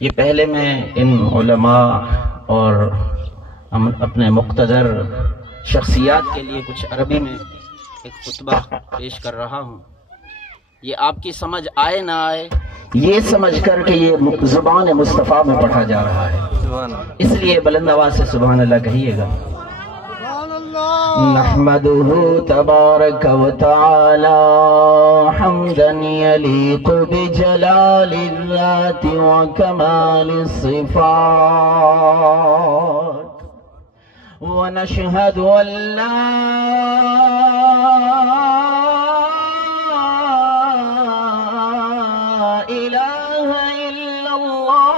یہ پہلے میں ان علماء اور اپنے مقتدر شخصیات کے لیے کچھ عربی میں ایک خطبہ پیش کر رہا ہوں. یہ آپ کی سمجھ آئے نہ آئے یہ سمجھ کر کہ یہ زبان مصطفیٰ میں پڑھا جا رہا ہے، اس لیے بلند آواز سے سبحان اللہ کہیے گا. نحمده تبارک و تعالی حمدا یلیق بجلال الذات و کمال الصفات ونشهد ان لا إله إلا الله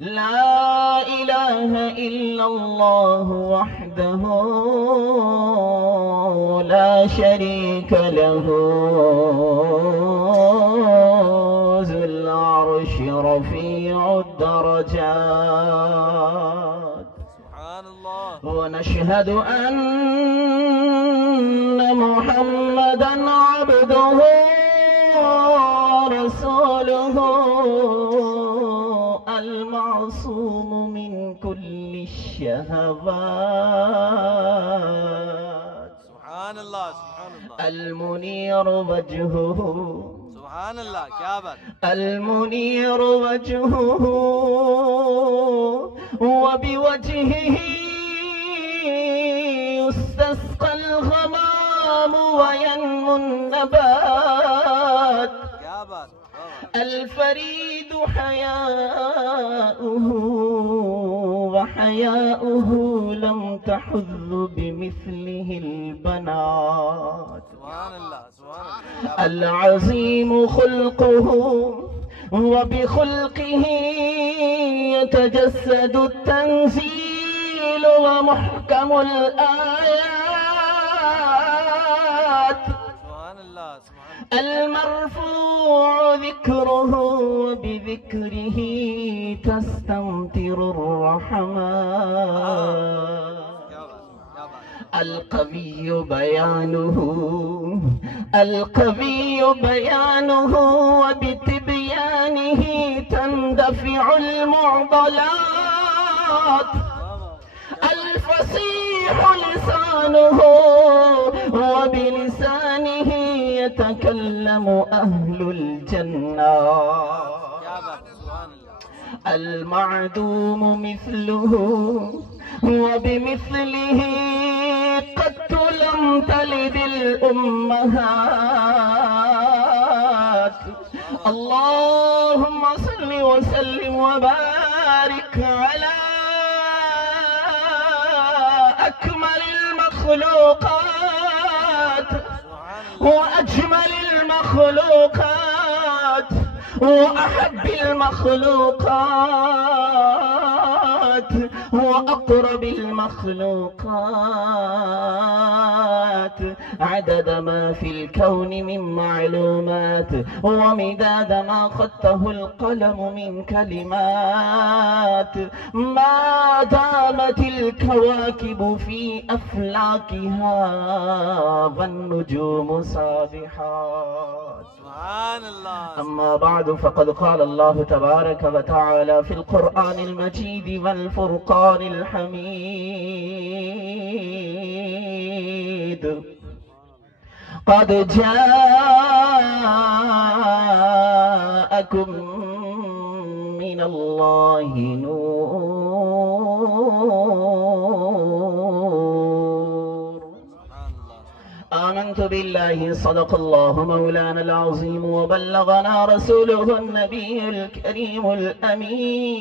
لا إله إلا الله وحده لا شريك له ذو العرش رفيع الدرجات ونشهد أن محمدًا عبده ورسوله المعصوم من كل الشهوات. سبحان الله سبحان الله. المنير وجهه سبحان الله. کیا بات. المنير وجهه وبوجهه يستسقى الغمام وينمو النبات. کیا بات. الفريد حياؤه وحياؤه لم تحظ بمثله البنات. سبحان الله سبحان الله. العظيم خلقه وبخلقه يتجسد التنزيل ومحكم الآيات. سبحان الله سبحان الله. المرفوع ذكره وبذكره تستمطر الرحمات. القوي بيانه وبتبيانه تندفع المعضلات. الفصيح لسانه وبلسانه يتكلم أهل الجنة. المعدوم مثله وبمثله قد لم تلد الأمهات. اللهم صل وسلم وبارك على أكمل المخلوقات وأجمل المخلوقات وأحب المخلوقات وأقرب المخلوقات، عدد ما في الكون من معلومات ومداد ما خطه القلم من كلمات، ما دامت الكواكب في أفلاكها والنجوم سابحات. سبحان الله. أما بعد فقد قال الله تبارك وتعالى في القرآن المجيد والفرقان الحميد: قد جاءكم من الله نور. آمنت بالله صدق الله مولانا العظيم وبلغنا رسوله النبي الكريم الأمين،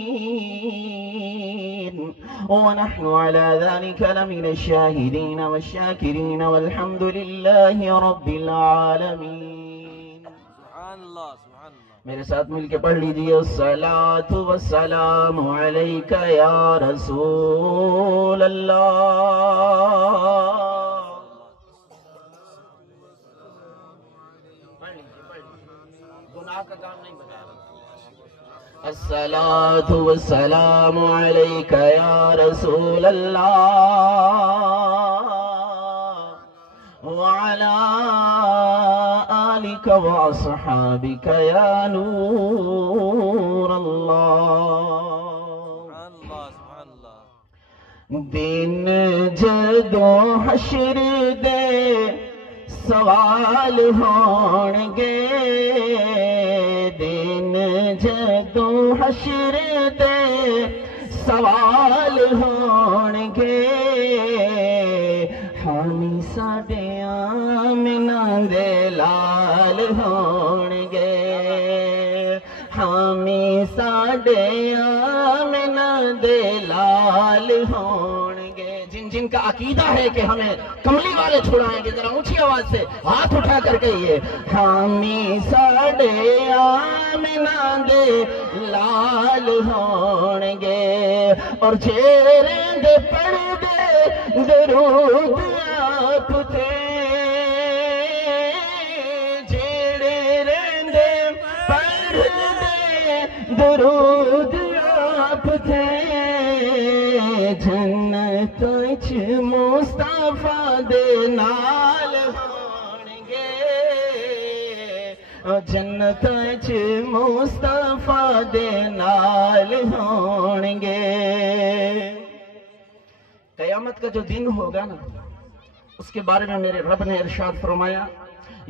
ونحن على ذلك لمن الشاهدين والشاكرين والحمد لله رب العالمين. سبحان الله سبحان الله. میرے ساتھ مل کے پڑھ لیجیے: الصلاۃ والسلام علیک یا رسول اللہ. الصلاۃ والسلام علیک یا رسول اللہ وعلی آلہ آلك وأصحابك يا نور الله سبحان اللہ دن جدوں حشر دے سوال ہون گے دن جدوں حشر دے سوال ہون گے حامی ساڈے آمنہ دے لال ہون گے حامی ساڈے آمنہ دے لال ہون گے جن جن کا عقیدہ ہے کہ ہمیں کملی والے چھڑائیں گے ذرا اونچی آواز سے ہاتھ اٹھا کر کہیے حامی ساڈے آمنہ دے لال ہون گے اور چہرے دے پڑھ دے درود آپ تے جیڑے رہندے پڑھ دے درود آپ تے جنت وچ مصطفیٰ دے نال ہون گے جنت وچ مصطفیٰ دے نال ہون گے قیامت کا جو دن ہوگا نا اس کے بارے میں میرے رب نے ارشاد فرمایا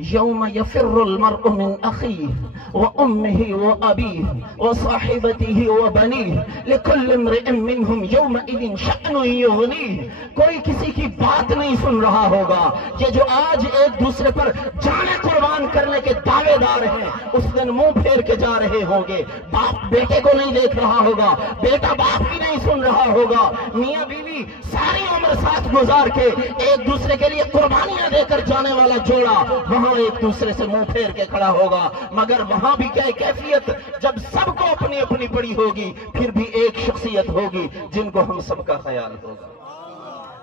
یوم یفر المرء من اخیہ وامہ وابیہ وصاحبتہ وبنیہ لکل امرئ منہم یومئذ شأن یغنیہ کوئی کسی کی بات نہیں سن رہا ہوگا یہ جو آج ایک دوسرے پر جانے قربان کرنے کے دعوے دار ہیں اس دن منہ پھیر کے جا رہے ہوں گے باپ بیٹے کو نہیں دیکھ رہا ہوگا بیٹا باپ بھی نہیں سن رہا ہوگا میاں بیوی ساری عمر ساتھ گزار کے ایک دوسرے کے لیے قربانیاں دے کر جانے والا جوڑا وہاں ایک دوسرے سے منہ پھیر کے کھڑا ہوگا مگر وہاں بھی کیا کیفیت جب سب کو اپنی اپنی پڑی ہوگی پھر بھی ایک شخصیت ہوگی جن کو ہم سب کا خیال ہوگا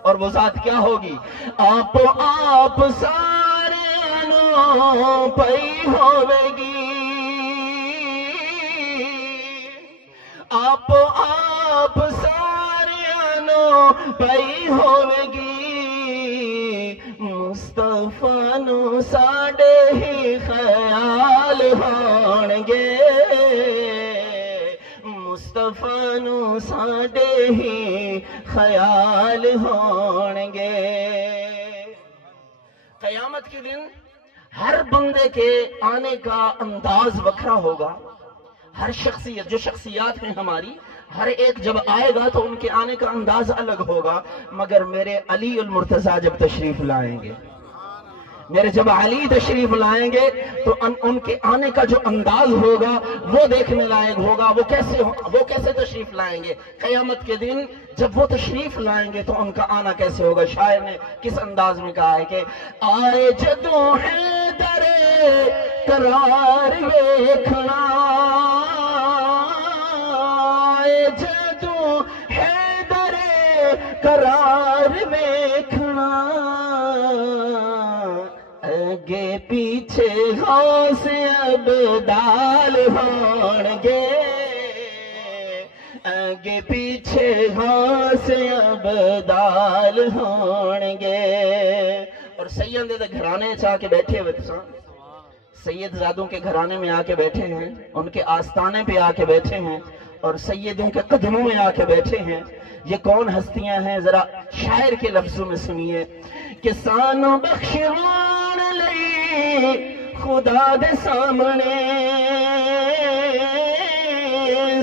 اور وہ ذات کیا ہوگی آپ سارے پئی ہوے گی آپ سارے پئی ہوے گی مصطفیٰ نو ساڈے ہی خیال ہون گے مصطفیٰ نو ساڈے ہی خیال ہون گے قیامت کے دن ہر بندے کے آنے کا انداز وکھرا ہوگا ہر شخصیت جو شخصیات ہیں ہماری ہر ایک جب آئے گا تو ان کے آنے کا انداز الگ ہوگا مگر میرے علی المرتضیٰ جب تشریف لائیں گے میرے جب علی تشریف لائیں گے تو ان کے آنے کا جو انداز ہوگا وہ دیکھنے لائق ہوگا وہ کیسے تشریف لائیں گے قیامت کے دن جب وہ تشریف لائیں گے تو ان کا آنا کیسے ہوگا شاعر نے کس انداز میں کہا ہے کہ آئے جدوں حیدر قرار ویکھنا آئے جدوں حیدر قرار ویکھنا آگے پیچھے غوث ابدال ہون گے آگے پیچھے غوث ابدال ہون گے اور سید دے گھرانے چاہ کے بیٹھے ہوئے سید زادوں کے گھرانے میں آ کے بیٹھے ہیں ان کے آستانے پہ آ کے بیٹھے ہیں اور سیدوں کے قدموں میں آ کے بیٹھے ہیں یہ کون ہستیاں ہیں ذرا شاعر کے لفظوں میں سنیے کہ سانو بخشوان لئی خدا دے سامنے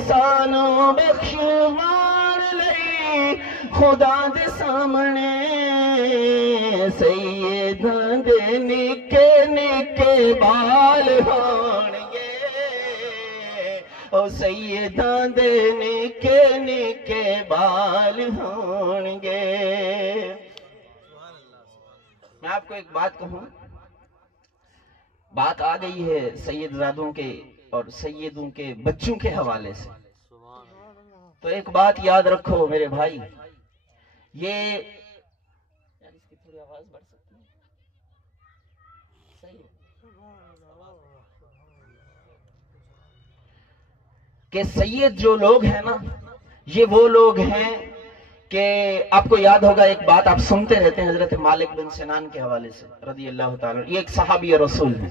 سانو بخشوان لئی خدا دے سامنے سیداں دے نکے نکے بال ہون گے او سیداں دے نکے نکے بال ہون گے میں آپ کو ایک بات کہوں بات آ گئی ہے سید زادوں کے اور سیدوں کے بچوں کے حوالے سے تو ایک بات یاد رکھو میرے بھائی یہ کہ سید جو لوگ ہیں نا یہ وہ لوگ ہیں کہ آپ کو یاد ہوگا ایک بات آپ سنتے رہتے ہیں حضرت مالک بن سنان کے حوالے سے رضی اللہ تعالیٰ یہ ایک صحابی رسول ہیں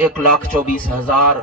1,24,000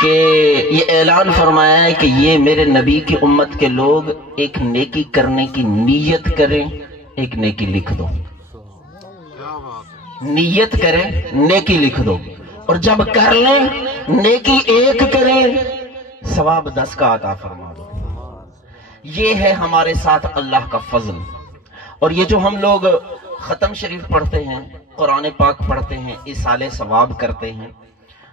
کہ یہ اعلان فرمایا ہے کہ یہ میرے نبی کی امت کے لوگ ایک نیکی کرنے کی نیت کریں، ایک نیکی لکھ دو، نیت کریں نیکی لکھ دو، اور جب کر لیں نیکی ایک کریں ثواب 10 کا عطا فرما دو۔ یہ ہے ہمارے ساتھ اللہ کا فضل۔ اور یہ جو ہم لوگ ختم شریف پڑھتے ہیں، قرآن پاک پڑھتے ہیں، ایصال ثواب کرتے ہیں،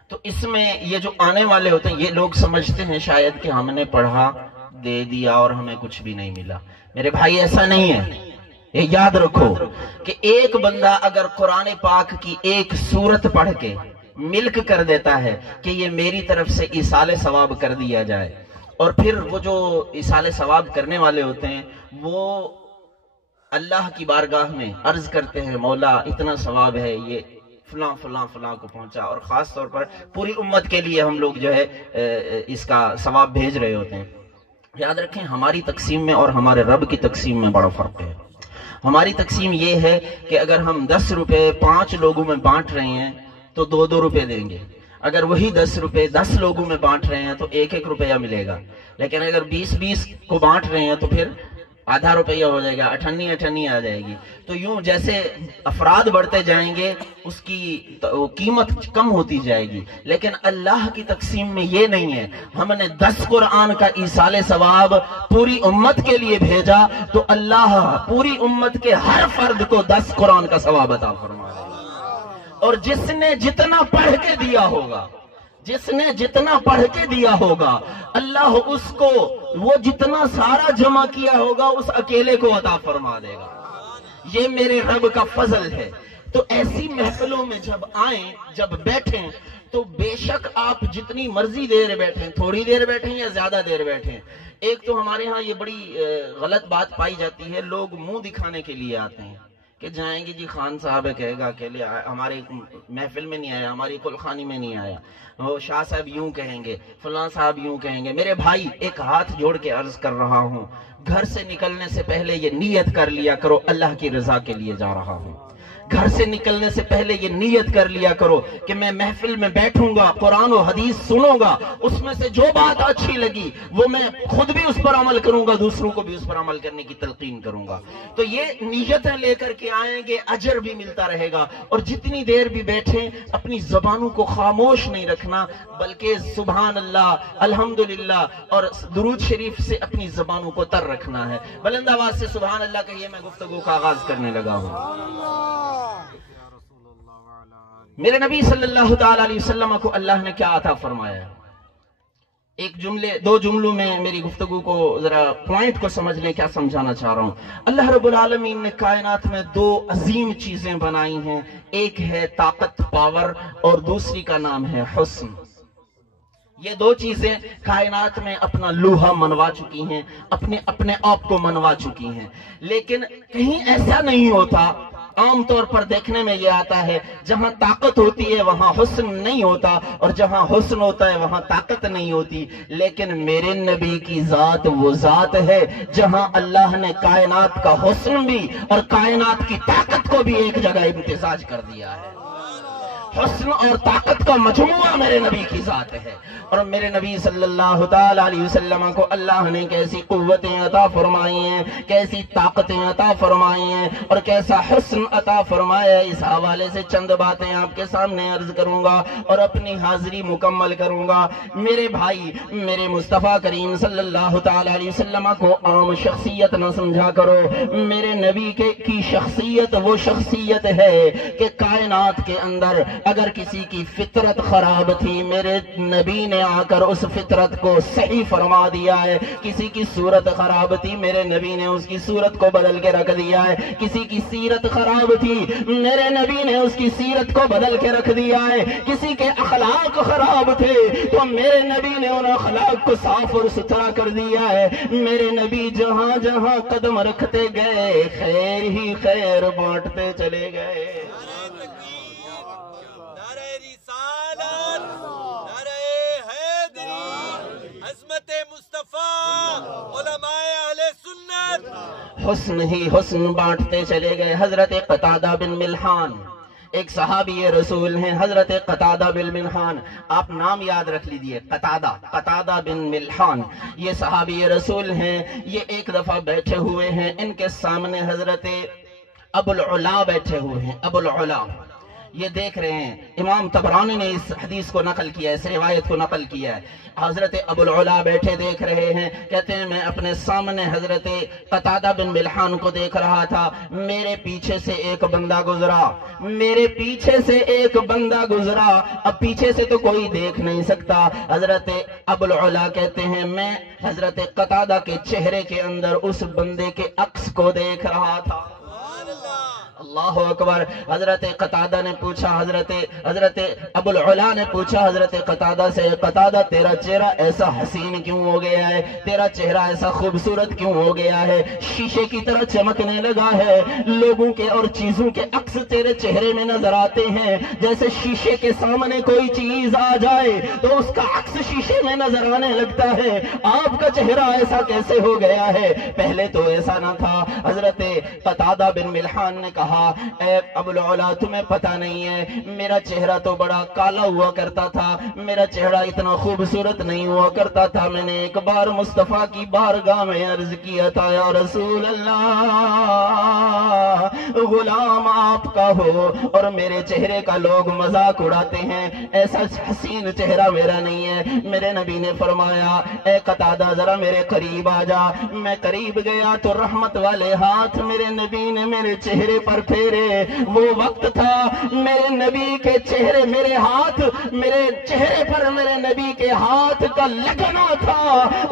تو اس میں یہ جو آنے والے ہوتے ہیں یہ لوگ سمجھتے ہیں شاید کہ ہم نے پڑھا دے دیا اور ہمیں کچھ بھی نہیں ملا۔ میرے بھائی ایسا نہیں ہے، یہ یاد رکھو کہ ایک بندہ اگر قرآن پاک کی ایک سورت پڑھ کے ملک کر دیتا ہے کہ یہ میری طرف سے ایصال ثواب کر دیا جائے، اور پھر وہ جو ایصال ثواب کرنے والے ہوتے ہیں وہ اللہ کی بارگاہ میں عرض کرتے ہیں مولا اتنا ثواب ہے، یہ فلاں فلاں فلاں کو پہنچا، اور خاص طور پر پوری امت کے لیے ہم لوگ جو ہے اس کا ثواب بھیج رہے ہوتے ہیں۔ یاد رکھیں ہماری تقسیم میں اور ہمارے رب کی تقسیم میں بڑا فرق ہے۔ ہماری تقسیم یہ ہے کہ اگر ہم 10 روپے 5 لوگوں میں بانٹ رہے ہیں تو 2 روپے دیں گے، اگر وہی 10 روپے 10 لوگوں میں بانٹ رہے ہیں تو 1 روپیہ ملے گا، لیکن اگر 20 کو بانٹ رہے ہیں تو پھر آدھا روپیہ ہو جائے گا، 98 آ جائے گی۔ تو یوں جیسے افراد بڑھتے جائیں گے اس کی قیمت کم ہوتی جائے گی، لیکن اللہ کی تقسیم میں یہ نہیں ہے۔ ہم نے 10 قرآن کا ایصال ثواب پوری امت کے لیے بھیجا تو اللہ پوری امت کے ہر فرد کو 10 قرآن کا ثواب عطا فرما دے گا، اور جس نے جتنا پڑھ کے دیا ہوگا، جس نے جتنا پڑھ کے دیا ہوگا اللہ اس کو وہ جتنا سارا جمع کیا ہوگا اس اکیلے کو عطا فرما دے گا۔ یہ میرے رب کا فضل ہے۔ تو ایسی محفلوں میں جب آئیں، جب بیٹھیں، تو بے شک آپ جتنی مرضی دیر بیٹھیں، تھوڑی دیر بیٹھیں یا زیادہ دیر بیٹھیں۔ ایک تو ہمارے ہاں یہ بڑی غلط بات پائی جاتی ہے، لوگ منہ دکھانے کے لیے آتے ہیں کہ جائیں گے جی خان صاحب کہے گا اکیلے ہمارے محفل میں نہیں آیا، ہماری قلخانی میں نہیں آیا، وہ شاہ صاحب یوں کہیں گے، فلاں صاحب یوں کہیں گے۔ میرے بھائی ایک ہاتھ جوڑ کے عرض کر رہا ہوں، گھر سے نکلنے سے پہلے یہ نیت کر لیا کرو اللہ کی رضا کے لیے جا رہا ہوں۔ گھر سے نکلنے سے پہلے یہ نیت کر لیا کرو کہ میں محفل میں بیٹھوں گا، قرآن و حدیث سنوں گا، اس میں سے جو بات اچھی لگی وہ میں خود بھی اس پر عمل کروں گا، دوسروں کو بھی اس پر عمل کرنے کی تلقین کروں گا۔ تو یہ نیتیں لے کر کے آئیں گے، اجر بھی ملتا رہے گا۔ اور جتنی دیر بھی بیٹھیں اپنی زبانوں کو خاموش نہیں رکھنا، بلکہ سبحان اللہ، الحمدللہ اور درود شریف سے اپنی زبانوں کو تر رکھنا ہے۔ بلند آواز سے سبحان اللہ کہیے، میں گفتگو کا آغاز کرنے لگا ہوں۔ میرے نبی صلی اللہ تعالی علیہ وسلم کو اللہ نے کیا عطا فرمایا ہے؟ دو جملوں میں میری گفتگو کو ذرا پوائنٹ کو سمجھ لیں، کیا سمجھانا چاہ رہا ہوں۔ اللہ رب العالمین نے کائنات میں 2 عظیم چیزیں بنائی ہیں، ایک ہے طاقت، پاور، اور دوسری کا نام ہے حسن۔ یہ 2 چیزیں کائنات میں اپنا لوہا منوا چکی ہیں، اپنے آپ کو منوا چکی ہیں، لیکن کہیں ایسا نہیں ہوتا۔ عام طور پر دیکھنے میں یہ آتا ہے جہاں طاقت ہوتی ہے وہاں حسن نہیں ہوتا، اور جہاں حسن ہوتا ہے وہاں طاقت نہیں ہوتی، لیکن میرے نبی کی ذات وہ ذات ہے جہاں اللہ نے کائنات کا حسن بھی اور کائنات کی طاقت کو بھی ایک جگہ امتزاج کر دیا ہے۔ حسن اور طاقت کا مجموعہ میرے نبی کی ذات ہے، اور میرے نبی صلی اللہ تعالی علیہ وسلم کو اللہ نے کیسی قوتیں عطا فرمائی ہیں، کیسی طاقتیں عطا فرمائی ہیں، اور کیسا حسن عطا فرمایا ہے۔ اس حوالے سے چند باتیں آپ کے سامنے عرض کروں گا اور اپنی حاضری مکمل کروں گا۔ میرے بھائی، میرے مصطفیٰ کریم صلی اللہ تعالی علیہ وسلم کو عام شخصیت نہ سمجھا کرو۔ میرے نبی کی شخصیت وہ شخصیت ہے کہ کائنات کے اندر اگر کسی کی فطرت خراب تھی میرے نبی نے آ کر اس فطرت کو صحیح فرما دیا ہے، کسی کی صورت خراب تھی میرے نبی نے اس کی صورت کو بدل کے رکھ دیا ہے، کسی کی سیرت خراب تھی میرے نبی نے اس کی سیرت کو بدل کے رکھ دیا ہے، کسی کے اخلاق خراب تھے تو میرے نبی نے ان اخلاق کو صاف اور ستھرا کر دیا ہے۔ میرے نبی جہاں جہاں قدم رکھتے گئے خیر ہی خیر بانٹتے چلے گئے۔ حسن ہی حسن بانٹتے چلے گئے۔ حضرت قتادہ بن ملحان ایک صحابی رسول ہیں حضرت قتادہ بن ملحان، آپ نام یاد رکھ لیجئے، قتادہ بن ملحان، یہ صحابی رسول ہیں۔ یہ ایک دفعہ بیٹھے ہوئے ہیں، ان کے سامنے حضرت ابو العلا بیٹھے ہوئے ہیں، ابو العلا یہ دیکھ رہے ہیں۔ امام طبرانی نے اس حدیث کو نقل کیا ہے، اس روایت کو نقل کیا ہے۔ حضرت ابو العلا بیٹھے دیکھ رہے ہیں، کہتے ہیں میں اپنے سامنے حضرت قتادہ بن ملحان کو دیکھ رہا تھا، میرے پیچھے سے ایک بندہ گزرا، اب پیچھے سے تو کوئی دیکھ نہیں سکتا۔ حضرت ابو العلا کہتے ہیں میں حضرت قتادہ کے چہرے کے اندر اس بندے کے عکس کو دیکھ رہا تھا۔ اللہ اکبر۔ حضرت قتادہ نے پوچھا، حضرت ابو العلا نے پوچھا حضرت قتادہ سے، قتادہ تیرا چہرہ ایسا حسین کیوں ہو گیا ہے، تیرا چہرہ ایسا خوبصورت کیوں ہو گیا ہے، شیشے کی طرح چمکنے لگا ہے، لوگوں کے اور چیزوں کے عکس تیرے چہرے میں نظر آتے ہیں، جیسے شیشے کے سامنے کوئی چیز آ جائے تو اس کا عکس شیشے میں نظر آنے لگتا ہے، آپ کا چہرہ ایسا کیسے ہو گیا ہے؟ پہلے تو ایسا نہ تھا۔ حضرت قتادہ بن ملحان نے کہا اے ابو العلا تمہیں پتہ نہیں ہے، میرا چہرہ تو بڑا کالا ہوا کرتا تھا، میرا چہرہ اتنا خوبصورت نہیں ہوا کرتا تھا، میں نے ایک بار مصطفیٰ کی بارگاہ میں عرض کیا تھا یا رسول اللہ غلام آپ کا ہو اور میرے چہرے کا لوگ مذاق اڑاتے ہیں، ایسا حسین چہرہ میرا نہیں ہے۔ میرے نبی نے فرمایا اے قتادہ ذرا میرے قریب آ جا۔ میں قریب گیا تو رحمت والے ہاتھ میرے نبی نے میرے چہرے پر پھیرے۔ وہ وقت تھا میرے نبی کے چہرے میرے چہرے پر میرے نبی کے ہاتھ کا لگنا تھا،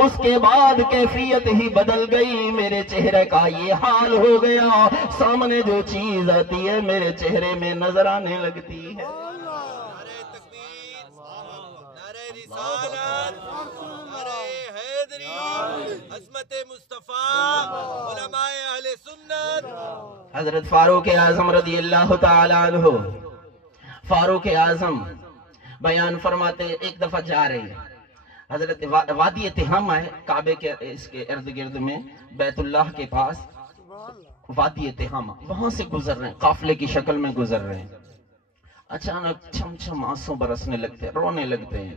اس کے بعد کیفیت ہی بدل گئی، میرے چہرے کا یہ حال ہو گیا، سامنے جو چیز آتی ہے میرے چہرے میں نظر آنے لگتی ہے۔ نعرہ تکبیر، نعرہ رسالت، نعرہ حیدری، عظمت مصطفیٰ، علماء اہل سنت۔ حضرت فاروق اعظم رضی اللہ تعالی عنہ، فاروق اعظم بیان فرماتے ایک دفعہ جا رہے ہیں، حضرت وادی تہامہ ہے کعبے کے اس کے ارد گرد میں، بیت اللہ کے پاس وادی تہامہ، وہاں سے گزر رہے ہیں، قافلے کی شکل میں گزر رہے ہیں، اچانک چھم چھم آنسو برسنے لگتے ہیں، رونے لگتے ہیں۔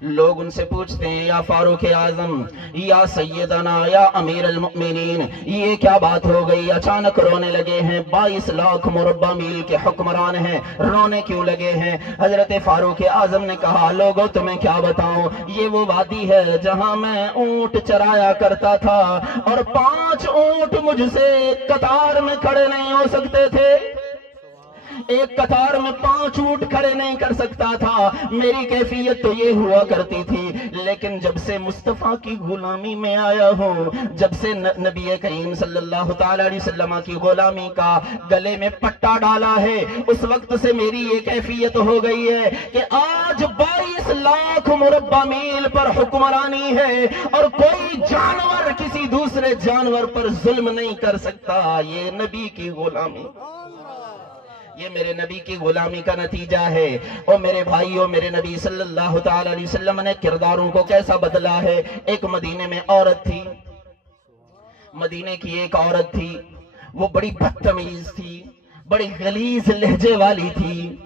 لوگ ان سے پوچھتے ہیں یا فاروق اعظم، یا سیدنا، یا امیر المؤمنین، یہ کیا بات ہو گئی؟ اچانک رونے لگے ہیں، 22 لاکھ مربع میل کے حکمران ہیں، رونے کیوں لگے ہیں؟ حضرت فاروق اعظم نے کہا لوگوں تمہیں کیا بتاؤں، یہ وہ وادی ہے جہاں میں اونٹ چرایا کرتا تھا اور 5 اونٹ مجھ سے قطار میں کھڑے نہیں ہو سکتے تھے، ایک قطار میں 5 اونٹ کھڑے نہیں کر سکتا تھا، میری کیفیت تو یہ ہوا کرتی تھی، لیکن جب سے مصطفیٰ کی غلامی میں آیا ہوں، جب سے نبی کریم صلی اللہ تعالی علیہ وسلم کی غلامی کا گلے میں پٹا ڈالا ہے، اس وقت سے میری یہ کیفیت ہو گئی ہے کہ آج 22 لاکھ مربع میل پر حکمرانی ہے اور کوئی جانور کسی دوسرے جانور پر ظلم نہیں کر سکتا، یہ نبی کی غلامی، یہ میرے نبی کی غلامی کا نتیجہ ہے۔ اور میرے بھائیوں، میرے نبی صلی اللہ تعالی علیہ وسلم نے کرداروں کو کیسا بدلا ہے۔ ایک مدینے میں عورت تھی، مدینے کی ایک عورت تھی، وہ بڑی بدتمیز تھی، بڑی غلیظ لہجے والی تھی،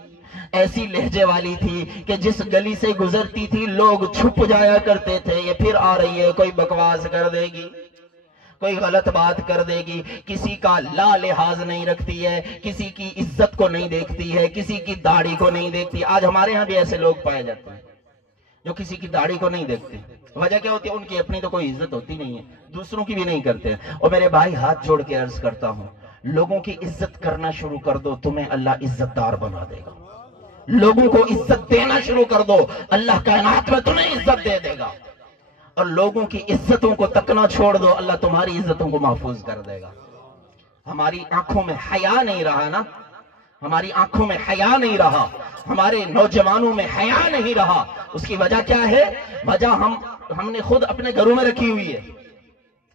ایسی لہجے والی تھی کہ جس گلی سے گزرتی تھی لوگ چھپ جایا کرتے تھے، یہ پھر آ رہی ہے، کوئی بکواس کر دے گی، کوئی غلط بات کر دے گی، کسی کا لا لحاظ نہیں رکھتی ہے، کسی کی عزت کو نہیں دیکھتی ہے، کسی کی داڑھی کو نہیں دیکھتی۔ آج ہمارے ہاں بھی ایسے لوگ پائے جاتے ہیں جو کسی کی داڑھی کو نہیں دیکھتے، وجہ کیا ہوتی ہے؟ ان کی اپنی تو کوئی عزت ہوتی نہیں ہے، دوسروں کی بھی نہیں کرتے۔ اور میرے بھائی ہاتھ جوڑ کے عرض کرتا ہوں، لوگوں کی عزت کرنا شروع کر دو، تمہیں اللہ عزت دار بنا دے گا۔ لوگوں کو عزت دینا شروع کر دو، اللہ کائنات میں تمہیں عزت دے دے گا، اور لوگوں کی عزتوں کو تکنا چھوڑ دو، اللہ تمہاری عزتوں کو محفوظ کر دے گا۔ ہماری آنکھوں میں حیا نہیں رہا نا، ہماری آنکھوں میں حیا نہیں رہا، ہمارے نوجوانوں میں حیا نہیں رہا، اس کی وجہ کیا ہے؟ وجہ ہم نے خود اپنے گھروں میں رکھی ہوئی ہے،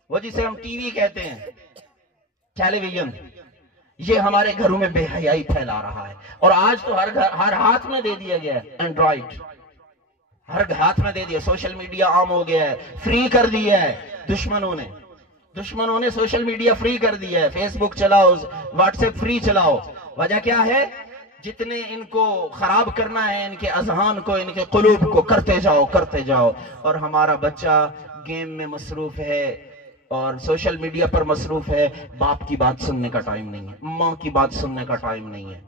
وہ جسے ہم ٹی وی کہتے ہیں، ٹیلی ویژن، یہ ہمارے گھروں میں بے حیائی پھیلا رہا ہے۔ اور آج تو ہر ہاتھ میں دے دیا گیا ہے اینڈرائڈ، ہر ہاتھ میں دے دیا، سوشل میڈیا عام ہو گیا ہے، فری کر دیا ہے دشمنوں نے سوشل میڈیا فری کر دیا ہے، فیس بک چلاؤ، واٹس ایپ فری چلاؤ۔ وجہ کیا ہے؟ جتنے ان کو خراب کرنا ہے، ان کے اذہان کو، ان کے قلوب کو کرتے جاؤ. اور ہمارا بچہ گیم میں مصروف ہے اور سوشل میڈیا پر مصروف ہے. باپ کی بات سننے کا ٹائم نہیں ہے، ماں کی بات سننے کا ٹائم نہیں ہے.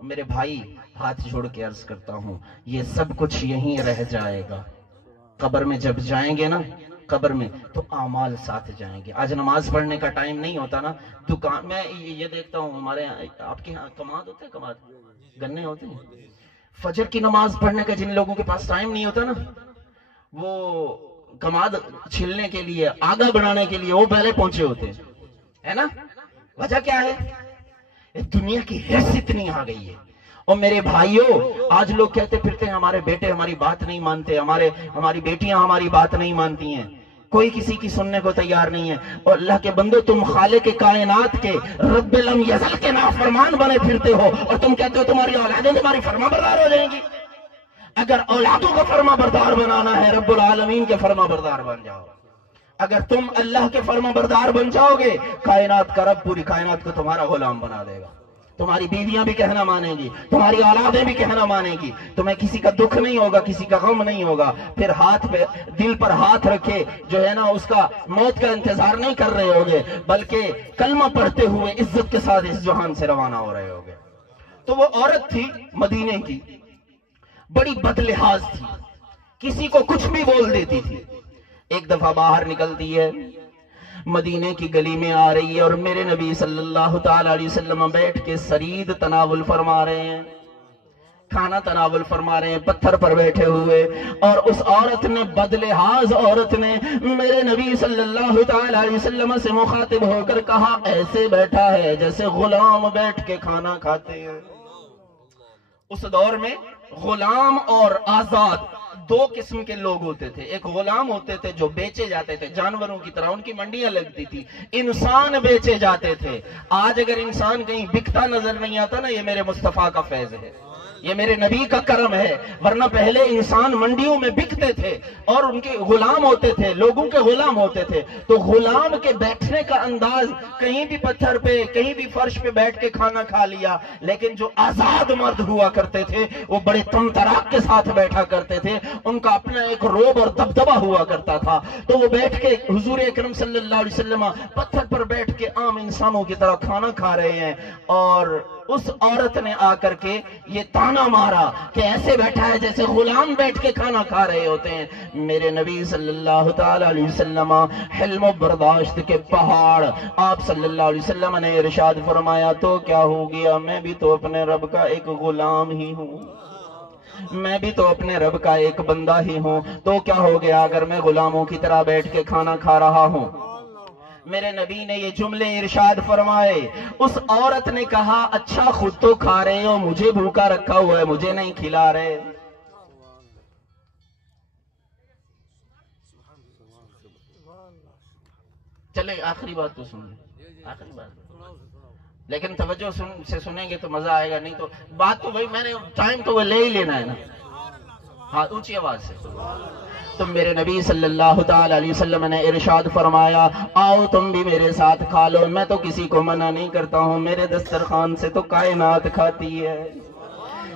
میرے بھائی ہاتھ جوڑ کے عرض کرتا ہوں، یہ سب کچھ یہیں رہ جائے گا. قبر میں جب جائیں گے نا، قبر میں تو اعمال ساتھ جائیں گے. آج نماز پڑھنے کا ٹائم نہیں ہوتا نا، دکان میں یہ دیکھتا ہوں ہمارے آپ کے ہاں کماد ہوتے ہیں، کماد گنے ہوتے ہیں. فجر کی نماز پڑھنے کا جن لوگوں کے پاس ٹائم نہیں ہوتا نا، وہ کماد چھلنے کے لیے، آگا بڑھانے کے لیے وہ پہلے پہنچے ہوتے ہیں، ہے نا. وجہ کیا ہے؟ دنیا کی حیثیت اتنی آ گئی ہے. اور میرے بھائیوں، آج لوگ کہتے پھرتے ہیں ہمارے بیٹے ہماری بات نہیں مانتے، ہماری بیٹیاں ہماری بات نہیں مانتی ہیں. کوئی کسی کی سننے کو تیار نہیں ہے. اور اللہ کے بندو، تم خالق کائنات کے رب لم یزل کے نافرمان بنے پھرتے ہو، اور تم کہتے ہو تمہاری اولادیں تمہاری فرما بردار ہو جائیں گی. اگر اولادوں کو فرما بردار بنانا ہے، رب العالمین کے فرما بردار بن جاؤ. اگر تم اللہ کے فرما بردار بن جاؤ گے، کائنات کا رب پوری کائنات کو تمہارا غلام بنا دے گا. تمہاری بیویاں بھی کہنا مانیں گی، تمہاری اولادیں بھی کہنا مانیں گی. تمہیں کسی کا دکھ نہیں ہوگا، کسی کا غم نہیں ہوگا. پھر ہاتھ پہ، دل پر ہاتھ رکھے جو ہے نا، اس کا موت کا انتظار نہیں کر رہے ہوگے، بلکہ کلمہ پڑھتے ہوئے عزت کے ساتھ اس جہان سے روانہ ہو رہے ہوگے. تو وہ عورت تھی مدینے کی، بڑی بدلحاظ تھی، کسی کو کچھ بھی بول دیتی تھی. ایک دفعہ باہر نکلتی ہے، مدینے کی گلی میں آ رہی ہے، اور میرے نبی صلی اللہ تعالی علیہ وسلم بیٹھ کے سرید تناول فرما رہے ہیں، کھانا تناول فرما رہے ہیں پتھر پر بیٹھے ہوئے. اور اس عورت نے، بدلحاظ عورت نے، میرے نبی صلی اللہ تعالی علیہ وسلم سے مخاطب ہو کر کہا، ایسے بیٹھا ہے جیسے غلام بیٹھ کے کھانا کھاتے ہیں. اس دور میں غلام اور آزاد دو قسم کے لوگ ہوتے تھے. ایک غلام ہوتے تھے جو بیچے جاتے تھے جانوروں کی طرح، ان کی منڈیاں لگتی تھی. انسان بیچے جاتے تھے. آج اگر انسان کہیں بکتا نظر نہیں آتا نا، یہ میرے مصطفیٰ کا فیض ہے، یہ میرے نبی کا کرم ہے. ورنہ پہلے انسان منڈیوں میں بکتے تھے اور ان کے غلام ہوتے تھے، لوگوں کے غلام ہوتے تھے. تو غلام کے بیٹھنے کا انداز، کہیں بھی پتھر پہ، کہیں بھی فرش پہ بیٹھ کے کھانا کھا لیا. لیکن جو آزاد مرد ہوا کرتے تھے، وہ بڑے تمطراق کے ساتھ بیٹھا کرتے تھے. ان کا اپنا ایک روب اور دبدبہ ہوا کرتا تھا. تو وہ بیٹھ کے حضور اکرم صلی اللہ علیہ وسلم پتھر پر بیٹھ کے عام انسانوں کی طرح کھانا کھا رہے ہیں. اور اس عورت نے آ کر کے یہ تانا مارا کہ ایسے بیٹھا ہے جیسے غلام بیٹھ کے کھانا کھا رہے ہوتے ہیں. میرے نبی صلی اللہ تعالی علیہ وسلم حلم و برداشت کے پہاڑ، آپ صلی اللہ علیہ وسلم نے ارشاد فرمایا، تو کیا ہو گیا، میں بھی تو اپنے رب کا ایک غلام ہی ہوں، میں بھی تو اپنے رب کا ایک بندہ ہی ہوں. تو کیا ہو گیا اگر میں غلاموں کی طرح بیٹھ کے کھانا کھا رہا ہوں؟ میرے نبی نے یہ جملے ارشاد فرمائے. اس عورت نے کہا، اچھا خود تو کھا رہے ہو، مجھے بھوکا رکھا ہوا ہے، مجھے نہیں کھلا رہے. چلے آخری بات تو سن لیں، آخری بات، لیکن توجہ سے سنیں گے تو مزہ آئے گا. نہیں تو بات تو وہی، میں نے ٹائم تو وہ لے ہی لینا ہے نا. ہاں اونچی آواز سے. تو میرے نبی صلی اللہ تعالی علیہ وسلم نے ارشاد فرمایا، آؤ تم بھی میرے ساتھ کھا لو. میں تو کسی کو منع نہیں کرتا ہوں، میرے دسترخوان سے تو کائنات کھاتی ہے.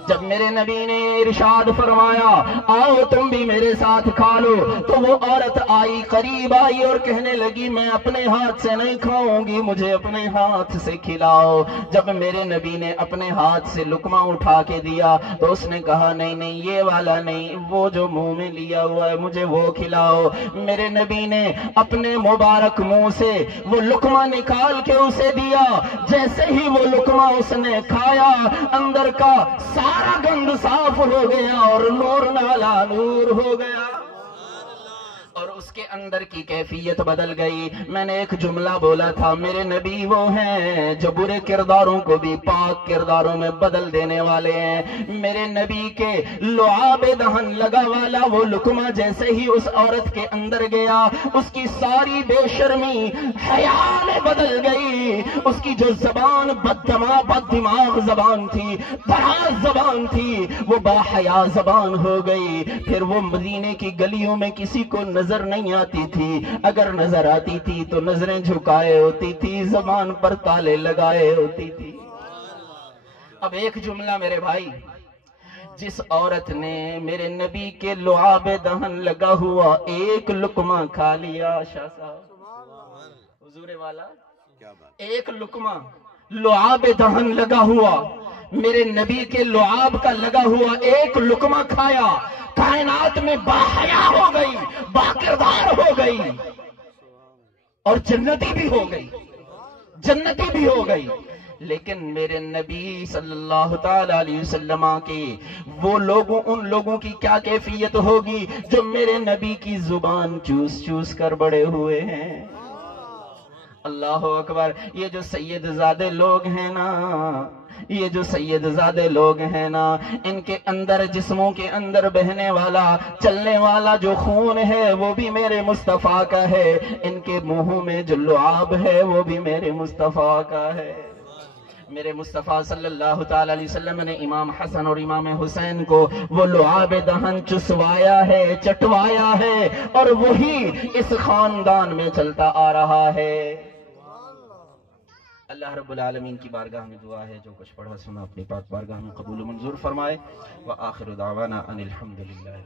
جب میرے نبی نے ارشاد فرمایا، آؤ تم بھی میرے ساتھ کھا لو، تو وہ عورت آئی، قریب آئی اور کہنے لگی، میں اپنے ہاتھ سے نہیں کھاؤں گی، مجھے اپنے ہاتھ سے کھلاؤ. جب میرے نبی نے اپنے ہاتھ سے لقمہ اٹھا کے دیا تو اس نے کہا، نہیں نہیں، یہ والا نہیں، وہ جو منہ میں لیا ہوا ہے مجھے وہ کھلاؤ. میرے نبی نے اپنے مبارک منہ سے وہ لقمہ نکال کے اسے دیا. جیسے ہی وہ لقمہ اس نے کھایا، اندر کا سارا گند صاف ہو گیا اور نور نالا نور ہو گیا، اور اس کے اندر کی کیفیت بدل گئی. میں نے ایک جملہ بولا تھا، میرے نبی وہ ہیں جو برے کرداروں کو بھی پاک کرداروں میں بدل دینے والے ہیں. میرے نبی کے لعاب دہن لگا والا وہ لقمہ جیسے ہی اس عورت کے اندر گیا، اس کی ساری بے شرمی حیا میں بدل گئی. اس کی جو زبان بد دماغ زبان تھی، دراز زبان تھی، وہ با حیا زبان ہو گئی. پھر وہ مدینے کی گلیوں میں کسی کو نظر نہیں آتی تھی، اگر نظر آتی تھی تو نظریں جھکائے ہوتی تھی، زبان پر تالے لگائے ہوتی تھی. اب ایک جملہ میرے بھائی، جس عورت نے میرے نبی کے لعاب دہن لگا ہوا ایک لقمہ کھا لیا، شاہ صاحب حضور والا، ایک لقمہ لعاب دہن لگا ہوا، میرے نبی کے لعاب کا لگا ہوا ایک لقمہ کھایا، کائنات میں باحیا ہو گئی، باکردار ہو گئی، اور جنتی بھی ہو گئی، جنتی بھی ہو گئی۔ لیکن میرے نبی صلی اللہ تعالی علیہ وسلم کے وہ لوگوں، ان لوگوں کی کیا کیفیت ہوگی جو میرے نبی کی زبان چوس چوس کر بڑے ہوئے ہیں۔ اللہ اکبر۔ یہ جو سید زادے لوگ ہیں نا، یہ جو سید زادے لوگ ہیں نا، ان کے اندر، جسموں کے اندر بہنے والا، چلنے والا جو خون ہے وہ بھی میرے مصطفیٰ کا ہے، ان کے منہوں میں جو لعاب ہے وہ بھی میرے مصطفیٰ کا ہے۔ میرے مصطفیٰ صلی اللہ تعالی علیہ وسلم نے امام حسن اور امام حسین کو وہ لعاب دہن چسوایا ہے، چٹوایا ہے، اور وہی اس خاندان میں چلتا آ رہا ہے۔ اللہ رب العالمین کی بارگاہ میں دعا ہے جو کچھ پڑھا سنا اپنی پاک بارگاہ میں قبول و منظور فرمائے۔ وآخر دعوانا ان الحمدللہ۔